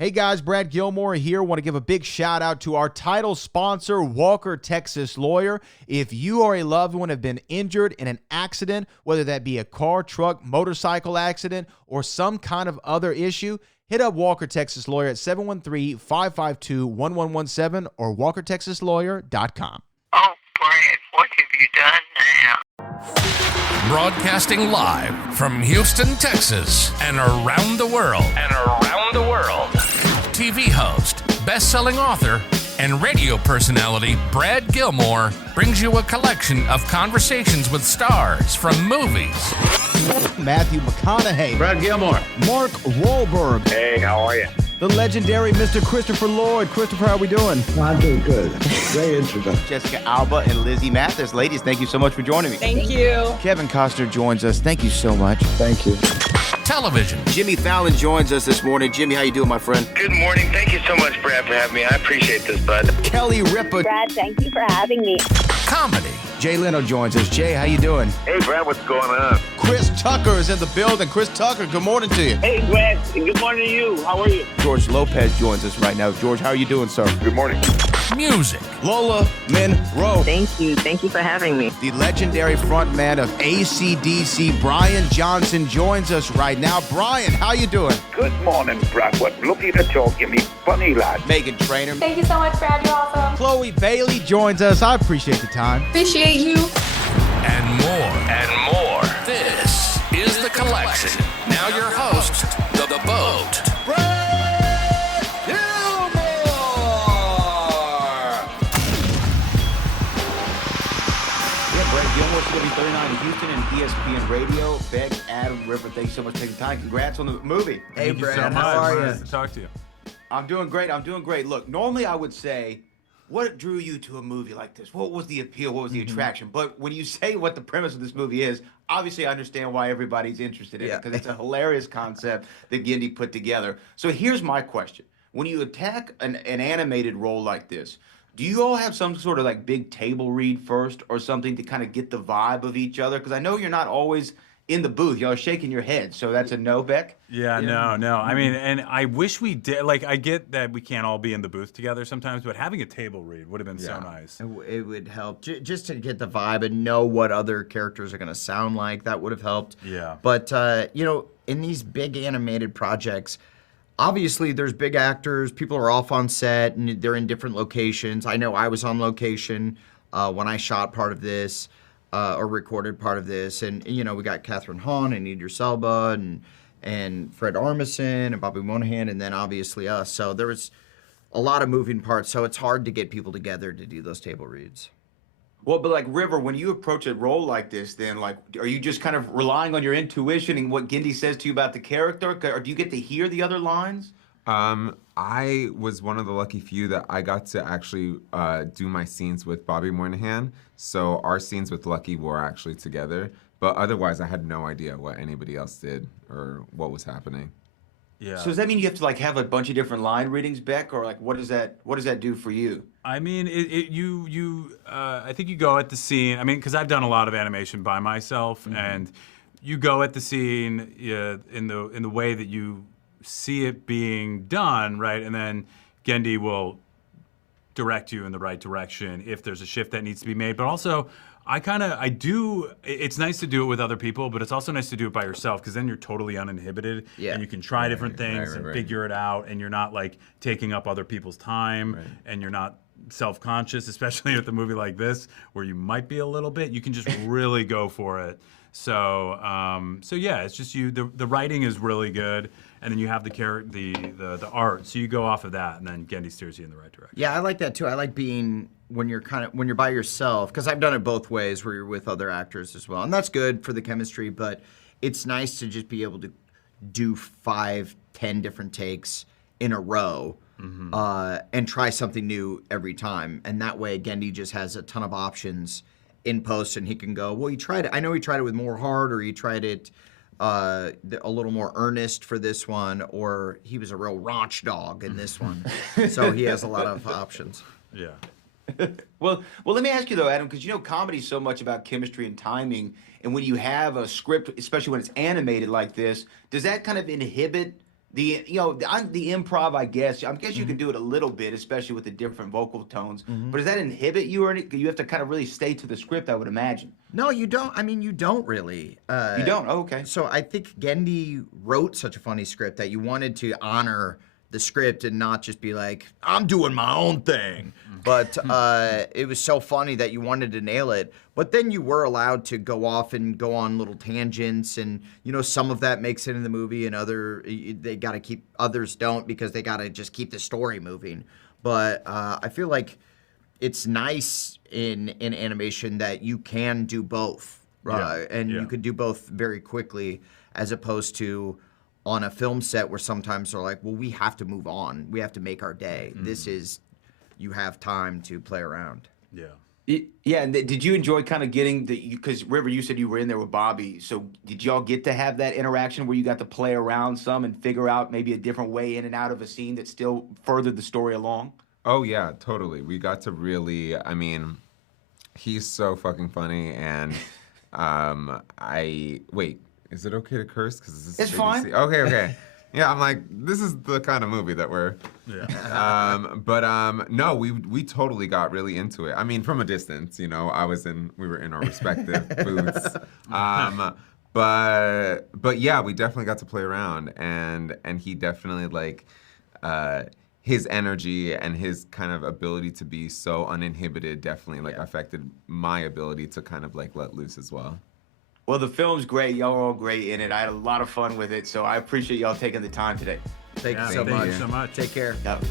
Hey guys, Brad Gilmore here. Want to give a big shout out to our title sponsor, Walker Texas Lawyer. If you or a loved one have been injured in an accident, whether that be a car, truck, motorcycle accident, or some kind of other issue, hit up Walker Texas Lawyer at 713-552-1117 or walkertexaslawyer.com. Oh, Brad, what have you done now? Broadcasting live from Houston, Texas, and around the world. TV host, best-selling author, and radio personality Brad Gilmore brings you a collection of conversations with stars from movies. Matthew McConaughey. Brad Gilmore. Mark Wahlberg. Hey, how are you? The legendary Mr. Christopher Lloyd. Christopher, how are we doing? I'm doing good. Great introduction. Jessica Alba and Lizzie Mathis. Ladies, thank you so much for joining me. Thank you. Kevin Costner joins us. Thank you so much. Thank you. Television. Jimmy Fallon joins us this morning. Jimmy, how you doing, my friend? Good morning. Thank you so much, Brad, for having me. I appreciate this, bud. Kelly Ripa. Brad, thank you for having me. Comedy. Jay Leno joins us. Jay, how you doing? Hey, Brad, what's going on? Chris Tucker is in the building. Chris Tucker, good morning to you. Hey, Brad, and good morning to you. How are you? George Lopez joins us right now. George, how are you doing, sir? Good morning. Music. Lola Monroe. Thank you. Thank you for having me. The legendary frontman of AC/DC, Brian Johnson, joins us right now. Brian, how you doing? Good morning, Brad. What looking to talk, you me funny lad. Megan Trainor. Thank you so much, Brad. You're awesome. Chloe Bailey joins us. I appreciate the time. Appreciate you. And more. This is The Collection. Now your host, The Boat. Brad Gilmore! Yeah, Brad Gilmore, CW39 Houston and ESPN Radio. Beck, Adam, River, thanks so much for taking time. Congrats on the movie. Hey, Brad, how are you? Nice to talk to you. I'm doing great. Look, normally I would say, what drew you to a movie like this? What was the appeal? What was the attraction? But when you say what the premise of this movie is, obviously I understand why everybody's interested in it, because it's a hilarious concept that Genndy put together. So here's my question. When you attack an animated role like this, do you all have some sort of like big table read first or something to kind of get the vibe of each other? Because I know you're not always in the booth, y'all shaking your head. So that's a no, Beck? Yeah, no. I mean, and I wish we did. Like, I get that we can't all be in the booth together sometimes, but having a table read would have been so nice. It would help just to get the vibe and know what other characters are going to sound like. That would have helped. Yeah. But, in these big animated projects, obviously there's big actors. People are off on set, and they're in different locations. I know I was on location when I shot part of this. Or recorded part of this, and we got Kathryn Hahn and Idris Elba and Fred Armisen and Bobby Moynihan, and then obviously us. So there was a lot of moving parts. So it's hard to get people together to do those table reads. Well, but like River, when you approach a role like this, then like, are you just kind of relying on your intuition and what Genndy says to you about the character, or do you get to hear the other lines? I was one of the lucky few that I got to actually do my scenes with Bobby Moynihan. So our scenes with Lucky were actually together. But otherwise, I had no idea what anybody else did or what was happening. Yeah. So does that mean you have to like have a bunch of different line readings, Beck, or like what does that do for you? I mean, I think you go at the scene. I mean, because I've done a lot of animation by myself, and you go at the scene in the way that you see it being done, right? And then Genndy will direct you in the right direction if there's a shift that needs to be made. But also, it's nice to do it with other people, but it's also nice to do it by yourself, because then you're totally uninhibited, and you can try different things and figure it out, and you're not like taking up other people's time, and you're not self-conscious, especially with a movie like this, where you might be a little bit. You can just really go for it. So yeah, it's just the writing is really good, and then you have the art. So you go off of that, and then Genndy steers you in the right direction. Yeah, I like that too. I like being when you're by yourself, because I've done it both ways, where you're with other actors as well, and that's good for the chemistry. But it's nice to just be able to do 5, 10 different takes in a row. And try something new every time, and that way Genndy just has a ton of options in post, and he can go, well, I know he tried it with more heart, or he tried it a little more earnest for this one, or he was a real raunch dog in this one. So he has a lot of options. Yeah. Well, let me ask you though, Adam, because comedy's so much about chemistry and timing, and when you have a script, especially when it's animated like this, does that kind of inhibit the improv, I guess you can do it a little bit, especially with the different vocal tones. But does that inhibit you or anything? You have to kind of really stay to the script, I would imagine. No, you don't. I mean, you don't really. You don't? Oh, okay. So I think Genndy wrote such a funny script that you wanted to honor the script and not just be like, I'm doing my own thing. But it was so funny that you wanted to nail it. But then you were allowed to go off and go on little tangents, and some of that makes it in the movie, and they got to keep, others don't, because they got to just keep the story moving. But I feel like it's nice in animation that you can do both, and you could do both very quickly, as opposed to on a film set where sometimes they're like, well, we have to move on. We have to make our day. This is, you have time to play around. Yeah, and did you enjoy kind of getting because River, you said you were in there with Bobby, so did y'all get to have that interaction where you got to play around some and figure out maybe a different way in and out of a scene that still furthered the story along? Oh, yeah, totally. We got to really, I mean, he's so fucking funny, and wait, is it okay to curse? Because it's fine. Okay. Yeah, I'm like, this is the kind of movie that we're. No, we totally got really into it. I mean, from a distance, we were in our respective booths. But yeah, we definitely got to play around, and he definitely his energy and his kind of ability to be so uninhibited definitely affected my ability to kind of let loose as well. Well, the film's great. Y'all are all great in it. I had a lot of fun with it, so I appreciate y'all taking the time today. Thank you so much. Take care. Yep.